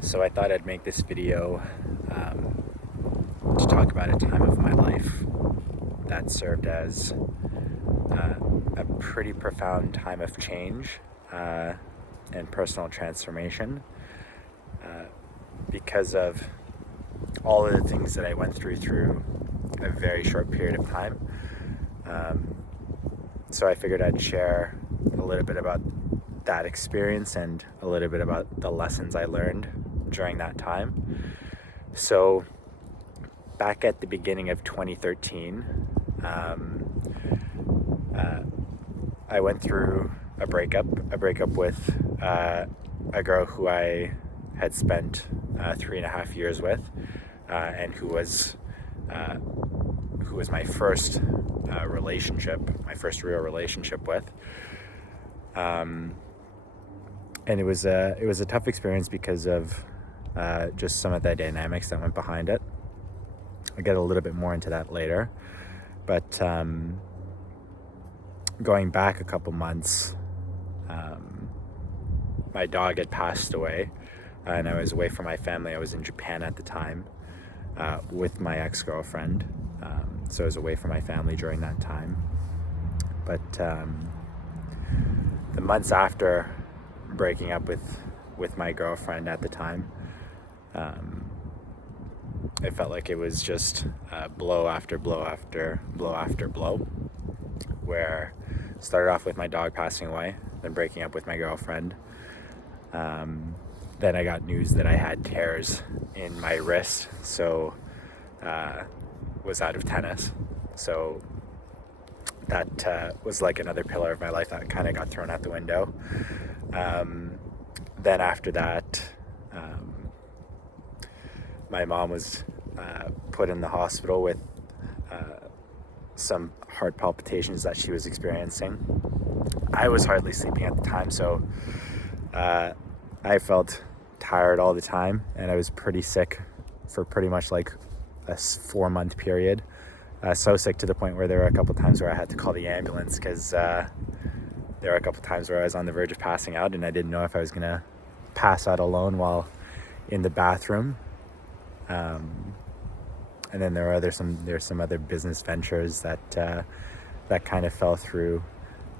So I thought I'd make this video to talk about a time of my life that served as a pretty profound time of change and personal transformation because of all of the things that I went through a very short period of time. So I figured I'd share a little bit about that experience and a little bit about the lessons I learned during that time. So back at the beginning of 2013, I went through a breakup with a girl who I had spent 3.5 years with, and who was my first my first real relationship with. And it was a tough experience because of just some of the dynamics that went behind it. I'll get a little bit more into that later, but going back a couple months, my dog had passed away, and I was away from my family. I was in Japan at the time with my ex-girlfriend, so I was away from my family during that time. But the months after breaking up with my girlfriend at the time, it felt like it was just blow after blow after blow after blow, where it started off with my dog passing away, then breaking up with my girlfriend. Then I got news that I had tears in my wrist, so was out of tennis. So that was like another pillar of my life that kind of got thrown out the window. Then after that, my mom was put in the hospital with some heart palpitations that she was experiencing. I was hardly sleeping at the time, so I felt tired all the time, and I was pretty sick for pretty much like a 4-month period. So sick to the point where there were a couple times where I had to call the ambulance because there were a couple times where I was on the verge of passing out, and I didn't know if I was gonna pass out alone while in the bathroom. And then there's some other business ventures that kind of fell through.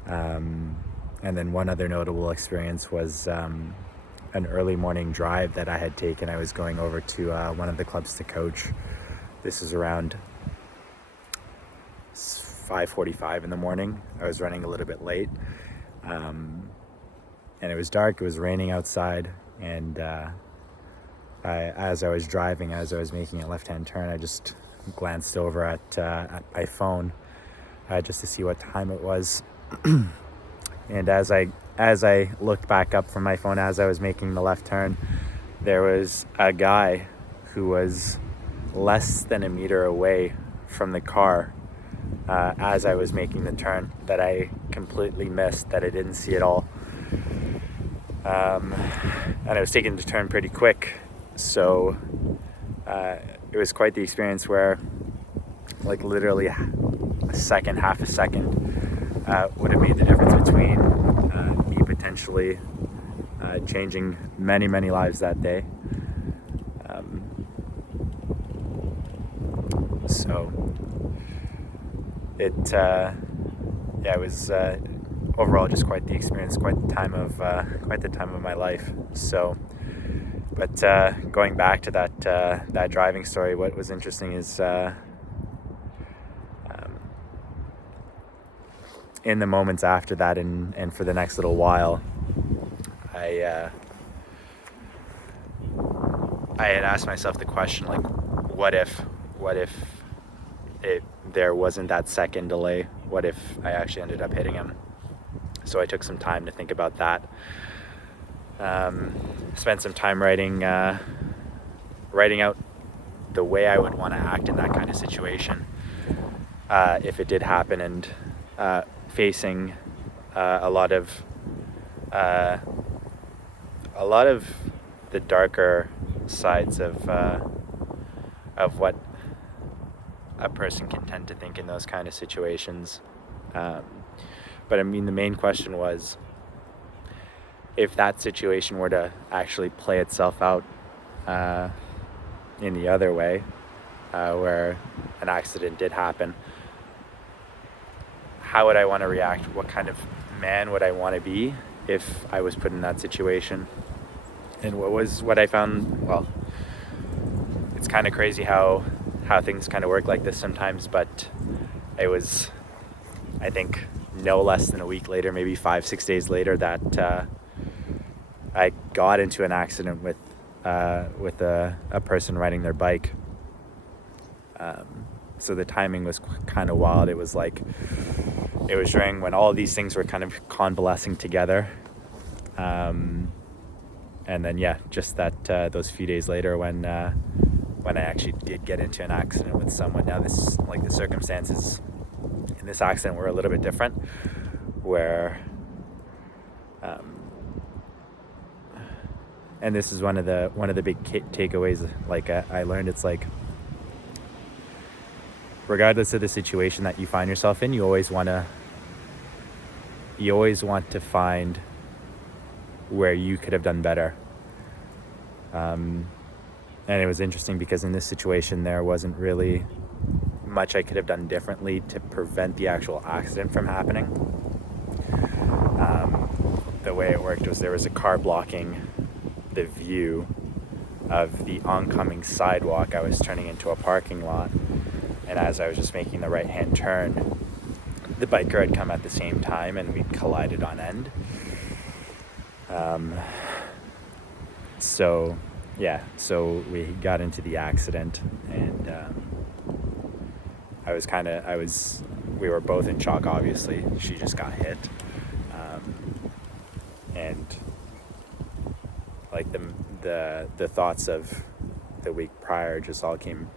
And then one other notable experience was an early morning drive that I had taken. I was going over to one of the clubs to coach. This is around 5:45 in the morning. I was running a little bit late, and it was dark. It was raining outside, and as I was driving, as I was making a left-hand turn, I just glanced over at my phone just to see what time it was. And as I looked back up from my phone as I was making the left turn, there was a guy who was less than a meter away from the car as I was making the turn, that I completely missed, that I didn't see at all. And I was taking the turn pretty quick, so it was quite the experience where, like, literally a second, half a second would have made the difference between me potentially changing many, many lives that day. So it was overall just quite the experience, quite the time of my life. So, but going back to that driving story, what was interesting is in the moments after that, and for the next little while, I had asked myself the question, like, what if there wasn't that second delay? What if I actually ended up hitting him? So I took some time to think about that. Spent some time writing out the way I would want to act in that kind of situation if it did happen, and facing a lot of the darker sides of what a person can tend to think in those kind of situations. But I mean, the main question was, if that situation were to actually play itself out in the other way, where an accident did happen, how would I want to react? What kind of man would I want to be if I was put in that situation? And what I found, well, it's kind of crazy how things kind of work like this sometimes, but it was, I think, no less than a week later, maybe 5-6 days later, that I got into an accident with a person riding their bike. So the timing was kind of wild. It was during when all of these things were kind of convalescing together. And then, just that those few days later when I actually did get into an accident with someone. Now the circumstances in this accident were a little bit different, where and this is one of the big takeaways I learned. It's like, regardless of the situation that you find yourself in, you always want to find where you could have done better. And it was interesting because in this situation there wasn't really much I could have done differently to prevent the actual accident from happening. The way it worked was there was a car blocking the view of the oncoming sidewalk. I was turning into a parking lot, and as I was just making the right-hand turn, the biker had come at the same time, and we collided on end. So we got into the accident, and we were both in shock, obviously. She just got hit. And like the thoughts of the week prior just all came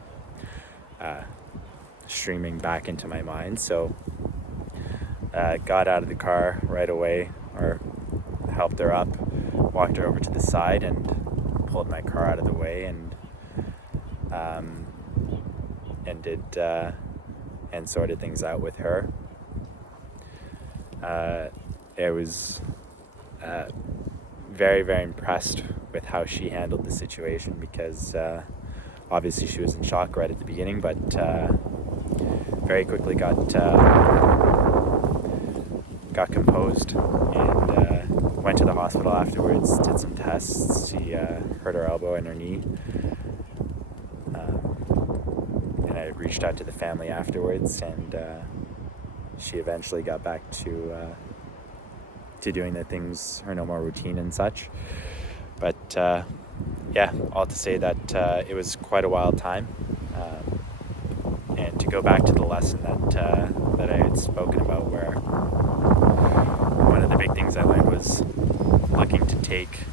streaming back into my mind. So got out of the car right away, or helped her up, walked her over to the side, and pulled my car out of the way, and sorted things out with her. I was very, very impressed with how she handled the situation, because obviously she was in shock right at the beginning, but very quickly got composed, and went to the hospital afterwards, did some tests. She hurt her elbow and her knee, and I reached out to the family afterwards, and she eventually got back to doing the things, her normal routine and such. But all to say that it was quite a wild time, and to go back to the lesson that I had spoken about, where one of the big things I learned was looking to take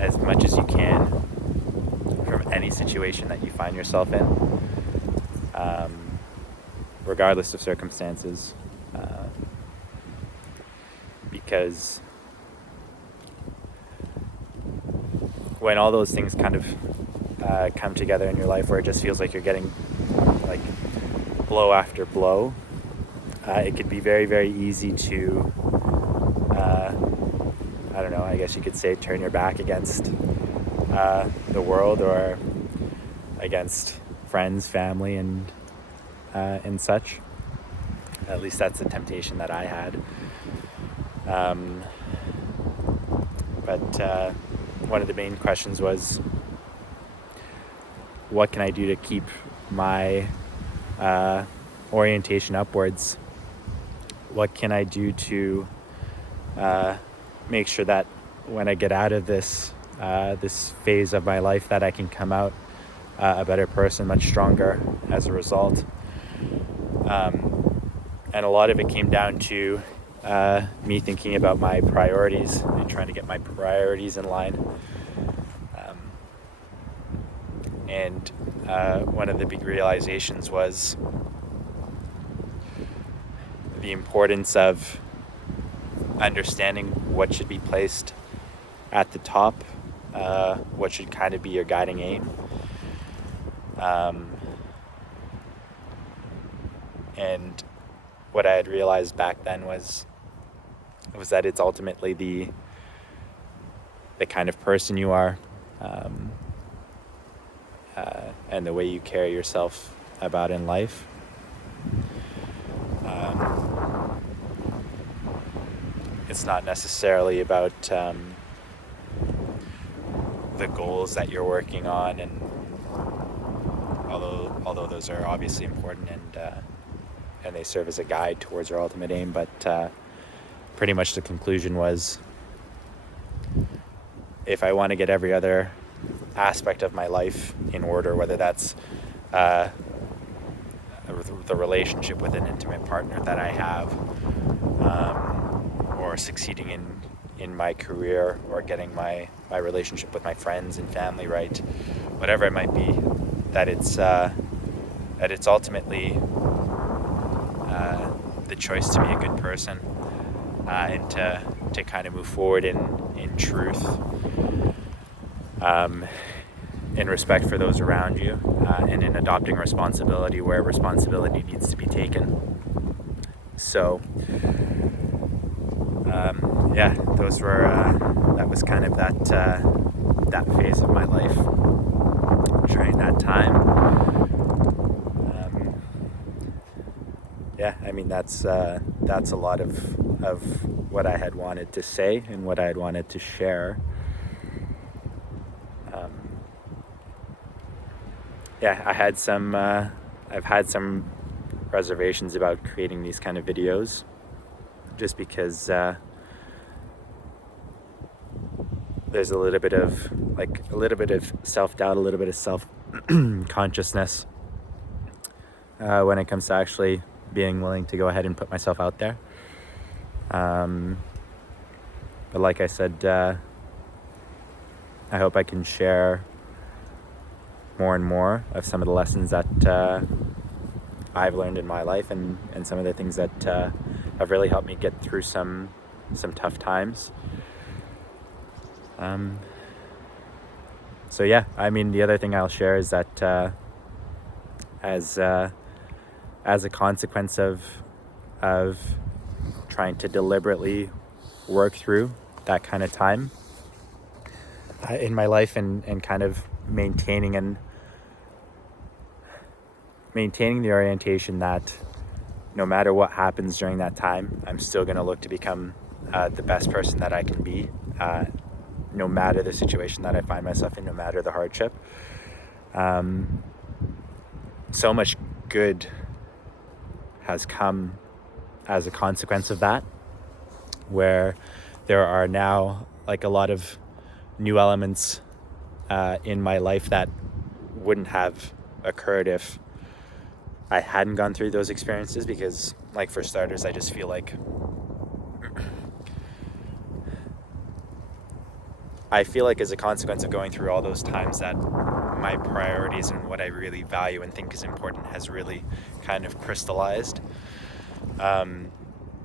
as much as you can from any situation that you find yourself in, regardless of circumstances, because when all those things kind of come together in your life, where it just feels like you're getting like blow after blow, it could be very, very easy to I don't know, I guess you could say, turn your back against the world, or against friends, family, and such. At least that's the temptation that I had. But one of the main questions was, what can I do to keep my orientation upwards? What can I do to make sure that when I get out of this phase of my life, that I can come out a better person, much stronger as a result? And a lot of it came down to me thinking about my priorities and trying to get my priorities in line. And one of the big realizations was the importance of understanding what should be placed at the top, what should kind of be your guiding aim. And what I had realized back then was that it's ultimately the kind of person you are, um, and the way you carry yourself about in life. It's not necessarily about the goals that you're working on, and although those are obviously important and they serve as a guide towards your ultimate aim, but pretty much the conclusion was, if I want to get every other aspect of my life in order, whether that's the relationship with an intimate partner that I have, or succeeding in my career, or getting my relationship with my friends and family right, whatever it might be, that it's ultimately the choice to be a good person, and to kind of move forward in truth, in respect for those around you, and in adopting responsibility where responsibility needs to be taken. So that was kind of that phase of my life during that time. That's a lot of what I had wanted to say and what I had wanted to share. I've had some reservations about creating these kind of videos, just because there's a little bit of self-doubt, a little bit of self-consciousness when it comes to actually being willing to go ahead and put myself out there. But like I said, I hope I can share more and more of some of the lessons that I've learned in my life, and some of the things that have really helped me get through some tough times. The other thing I'll share is that as a consequence of trying to deliberately work through that kind of time in my life, and kind of maintaining the orientation that no matter what happens during that time, I'm still going to look to become the best person that I can be, no matter the situation that I find myself in, no matter the hardship. So much good has come as a consequence of that, where there are now a lot of new elements in my life that wouldn't have occurred if I hadn't gone through those experiences. Because, for starters, I just feel like as a consequence of going through all those times, that my priorities and what I really value and think is important has really kind of crystallized. And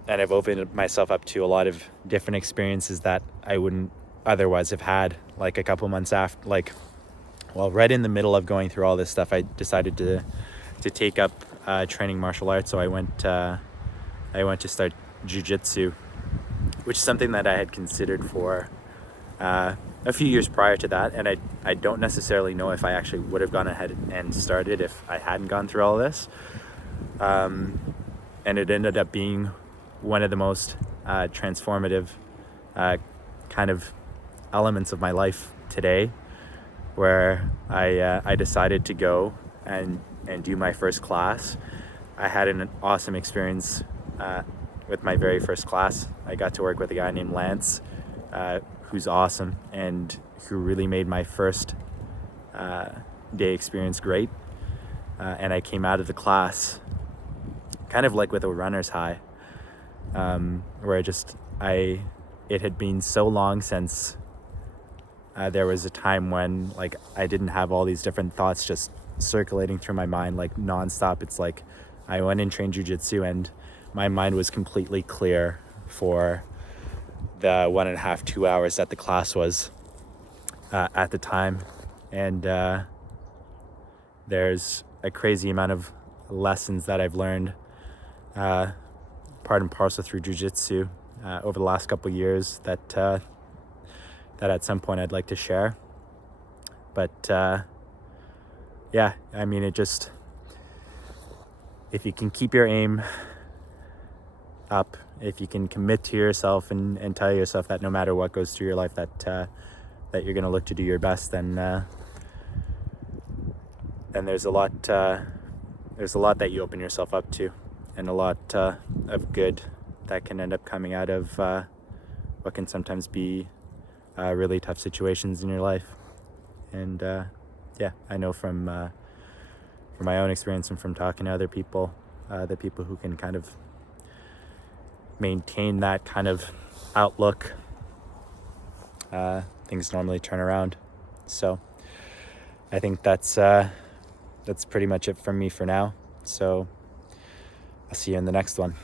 I've opened myself up to a lot of different experiences that I wouldn't otherwise have had. A couple months after, right in the middle of going through all this stuff, I decided to take up training martial arts. So I went to start jiu-jitsu, which is something that I had considered for a few years prior to that, and I don't necessarily know if I actually would have gone ahead and started if I hadn't gone through all this. And it ended up being one of the most transformative kind of elements of my life today, where I decided to go and do my first class. I had an awesome experience with my very first class. I got to work with a guy named Lance, who's awesome, and who really made my first day experience great. And I came out of the class kind of with a runner's high, where it had been so long since there was a time when I didn't have all these different thoughts just circulating through my mind nonstop. It's I went and trained jiu-jitsu, and my mind was completely clear for the 1.5 to 2 hours that the class was at the time. And there's a crazy amount of lessons that I've learned part and parcel through jiu-jitsu over the last couple of years that at some point I'd like to share. But yeah, I mean, if you can keep your aim up, if you can commit to yourself and tell yourself that no matter what goes through your life, that you're going to look to do your best, then there's a lot that you open yourself up to, and a lot of good that can end up coming out of what can sometimes be really tough situations in your life. And yeah, I know from my own experience and from talking to other people, the people who can kind of maintain that kind of outlook, things normally turn around. So I think that's pretty much it from me for now. So I'll see you in the next one.